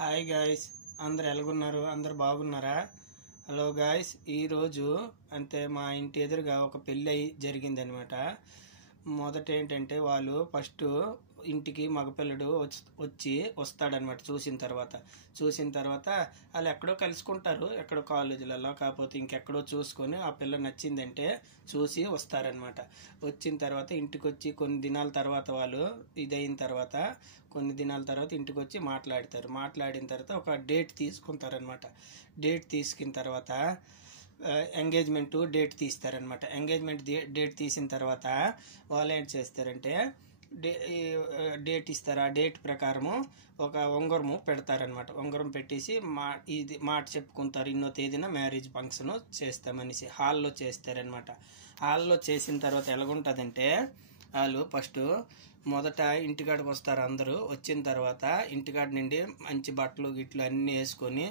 Hi guys, అందరు ఎలాగున్నారు? అందరు బాగున్నారా? హలో గాయ్స్, ఈరోజు అంటే మా ఇంటి ఎదురుగా ఒక పెళ్ళి జరిగింది అనమాట. మొదట ఏంటంటే వాళ్ళు ఫస్ట్ ఇంటికి మగపిల్లడు వస్తాడనమాట. చూసిన తర్వాత వాళ్ళు ఎక్కడో కలుసుకుంటారు, ఎక్కడో కాలేజీలలో, కాకపోతే ఇంకెక్కడో చూసుకొని ఆ పిల్ల నచ్చిందంటే చూసి వస్తారనమాట. వచ్చిన తర్వాత ఇంటికి వచ్చి కొన్ని దినాల తర్వాత వాళ్ళు ఇదైన తర్వాత ఇంటికి వచ్చి మాట్లాడిన తర్వాత ఒక డేట్ తీసుకుంటారనమాట. డేట్ తీసుకున్న తర్వాత ఎంగేజ్మెంట్ డేట్ తీస్తారనమాట. ఎంగేజ్మెంట్ డేట్ తీసిన తర్వాత వాళ్ళు ఏం చేస్తారంటే డేట్ ఇస్తారు. ఆ డేట్ ప్రకారము ఒక ఉంగరము పెడతారనమాట. ఉంగరం పెట్టేసి మాట చెప్పుకుంటారు, ఇన్నో తేదీన మ్యారేజ్ ఫంక్షన్ చేస్తామనేసి హాల్లో చేస్తారనమాట. హాల్లో చేసిన తర్వాత ఎలాగుంటుందంటే వాళ్ళు ఫస్ట్ మొదట ఇంటికాడికి వస్తారు. అందరూ వచ్చిన తర్వాత ఇంటికాడి నుండి మంచి బట్టలు గిట్లు అన్నీ వేసుకొని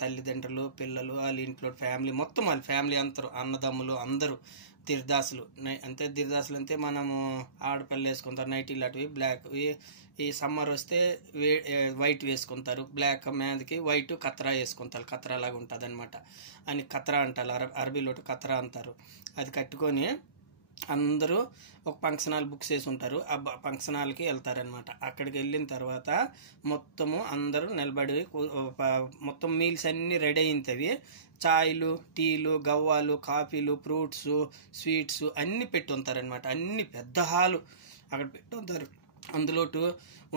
తల్లిదండ్రులు, పిల్లలు, వాళ్ళ ఇంట్లో ఫ్యామిలీ మొత్తం, వాళ్ళ ఫ్యామిలీ అందరూ, అన్నదమ్ములు అందరూ దిర్దాసులు అంటే మనము ఆడపిల్ల వేసుకుంటారు నైటీలు అటువి బ్లాక్. ఈ సమ్మర్ వస్తే వైట్ వేసుకుంటారు, బ్లాక్ మీదకి వైట్ కత్రా వేసుకుంటారు. కత్రా లాగా ఉంటుంది అనమాట. అని కత్రా అంటారు, అరబీలో కత్రా అంటారు. అది కట్టుకొని అందరూ ఒక ఫంక్షన్ హాల్ బుక్ చేసి ఉంటారు. ఆ ఫంక్షన్ హాల్కి వెళ్తారనమాట. అక్కడికి వెళ్ళిన తర్వాత మొత్తము అందరూ నిలబడి మొత్తం మీల్స్ అన్నీ రెడీ అయినవి. చాయ్లు, టీలు, గవ్వాలు, కాఫీలు, ఫ్రూట్స్, స్వీట్స్ అన్నీ పెట్టి ఉంటారనమాట. అన్ని పెద్ద హాలు అక్కడ పెట్టి ఉంటారు. అందులోటు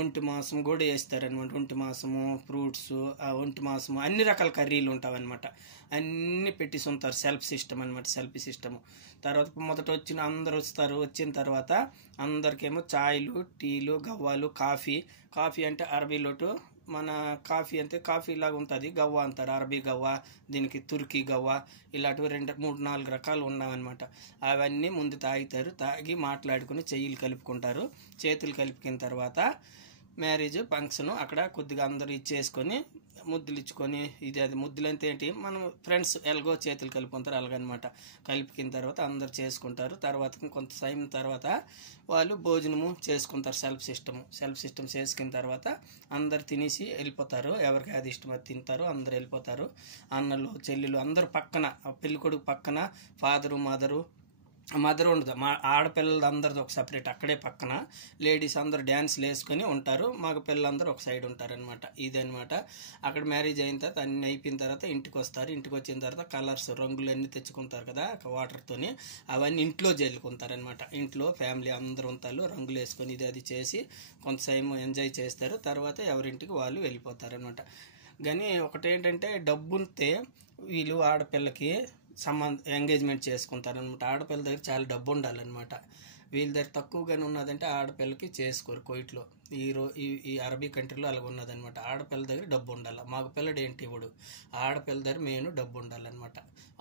ఒంటి మాసం కూడా వేస్తారనమాట. ఒంటి మాసము, ఫ్రూట్స్, ఒంటి మాసము అన్ని రకాల కర్రీలు ఉంటావన్నమాట. అన్నీ పెట్టేసి ఉంటారు. Self system. తర్వాత మొదట అందరు వస్తారు. వచ్చిన తర్వాత అందరికేమో చాయ్లు, టీలు, గవ్వాలు, కాఫీ అంటే అరబీలోటు మన కాఫీ అంటే కాఫీ లాగా ఉంటుంది, గవ్వ అంటారు. అరబీ గవ్వ, దీనికి తుర్కీ గవ్వ, ఇలాంటివి 2-3-4 రకాలు ఉన్నాయన్నమాట. అవన్నీ ముందు తాగి మాట్లాడుకుని చేతులు కలుపుకున్న తర్వాత మ్యారేజ్ ఫంక్షన్ అక్కడ కొద్దిగా అందరూ ఇచ్చేసుకొని ముద్దులు ఇచ్చుకొని, అది ముద్దులు అంటే ఏంటి, మనం ఫ్రెండ్స్ ఎలాగో చేతులు కలుపుకుంటారు అలాగనమాట. కలిపిన తర్వాత అందరు చేసుకుంటారు. తర్వాత కొంత టైం తర్వాత వాళ్ళు భోజనము చేసుకుంటారు. సెల్ఫ్ సిస్టమ్ చేసుకున్న తర్వాత అందరు తినేసి వెళ్ళిపోతారు. ఎవరికి అది ఇష్టం అది తింటారు, అందరు వెళ్ళిపోతారు. అన్నలు, చెల్లెలు అందరు పక్కన, పెళ్ళికొడుకు పక్కన ఫాదరు, మదర్ ఉండదు. మా ఆడపిల్లలు అందరిది ఒక సపరేట్ అక్కడే పక్కన. లేడీస్ అందరూ డ్యాన్స్లు వేసుకొని ఉంటారు, మగ పిల్లలందరూ ఒక సైడ్ ఉంటారనమాట. ఇదనమాట. అక్కడ మ్యారేజ్ అయిన తర్వాత అన్నీ అయిపోయిన తర్వాత ఇంటికి వస్తారు. ఇంటికి వచ్చిన తర్వాత కలర్స్, రంగులు అన్నీ తెచ్చుకుంటారు కదా వాటర్తోని, అవన్నీ ఇంట్లో జల్లుకుంటారనమాట. ఇంట్లో ఫ్యామిలీ అందరూ ఉంటారు, రంగులు వేసుకొని అది చేసి కొంతసేపు ఎంజాయ్ చేస్తారు. తర్వాత ఎవరింటికి వాళ్ళు వెళ్ళిపోతారనమాట. కానీ ఒకటేంటంటే డబ్బుంటే వీళ్ళు ఆడపిల్లకి ఎంగేజ్మెంట్ చేసుకుంటారనమాట. ఆడపిల్ల దగ్గర చాలా డబ్బు ఉండాలన్నమాట. వీళ్ళ దగ్గర తక్కువగానే ఉన్నదంటే ఆడపిల్లకి చేసుకోరు. కోయిట్లో ఈ అరబీ కంట్రీలో అలాగ ఉన్నదనమాట. ఆడపిల్ల దగ్గర డబ్బు ఉండాలి, మగపిల్లడు ఏంటి ఇవ్వడు. ఆడపిల్ల దగ్గర మెయిన్ డబ్బు ఉండాలన్నమాట.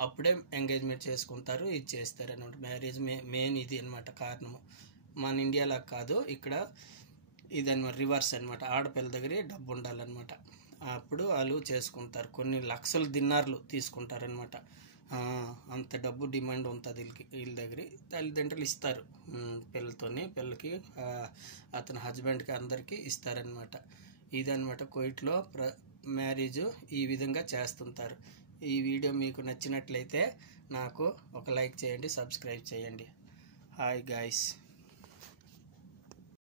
అప్పుడే ఎంగేజ్మెంట్ చేసుకుంటారు, ఇది చేస్తారనమాట. మ్యారేజ్ మెయిన్ ఇది అనమాట కారణము. మన ఇండియాలో కాదు, ఇక్కడ ఇదన్నమాట రివర్స్ అనమాట. ఆడపిల్ల దగ్గరే డబ్బు ఉండాలన్నమాట. అప్పుడు వాళ్ళు చేసుకుంటారు. కొన్ని లక్షల దినార్లు తీసుకుంటారనమాట. అంత డబ్బు డిమాండ్ ఉంటుంది వీళ్ళ దగ్గర. తల్లిదండ్రులు ఇస్తారు పిల్లకి, అతని హస్బెండ్కి అందరికీ ఇస్తారనమాట. ఇదనమాట కువైట్లో మ్యారేజ్ ఈ విధంగా చేస్తుంటారు. ఈ వీడియో మీకు నచ్చినట్లయితే నాకు ఒక లైక్ చేయండి, సబ్స్క్రైబ్ చేయండి. Hi guys.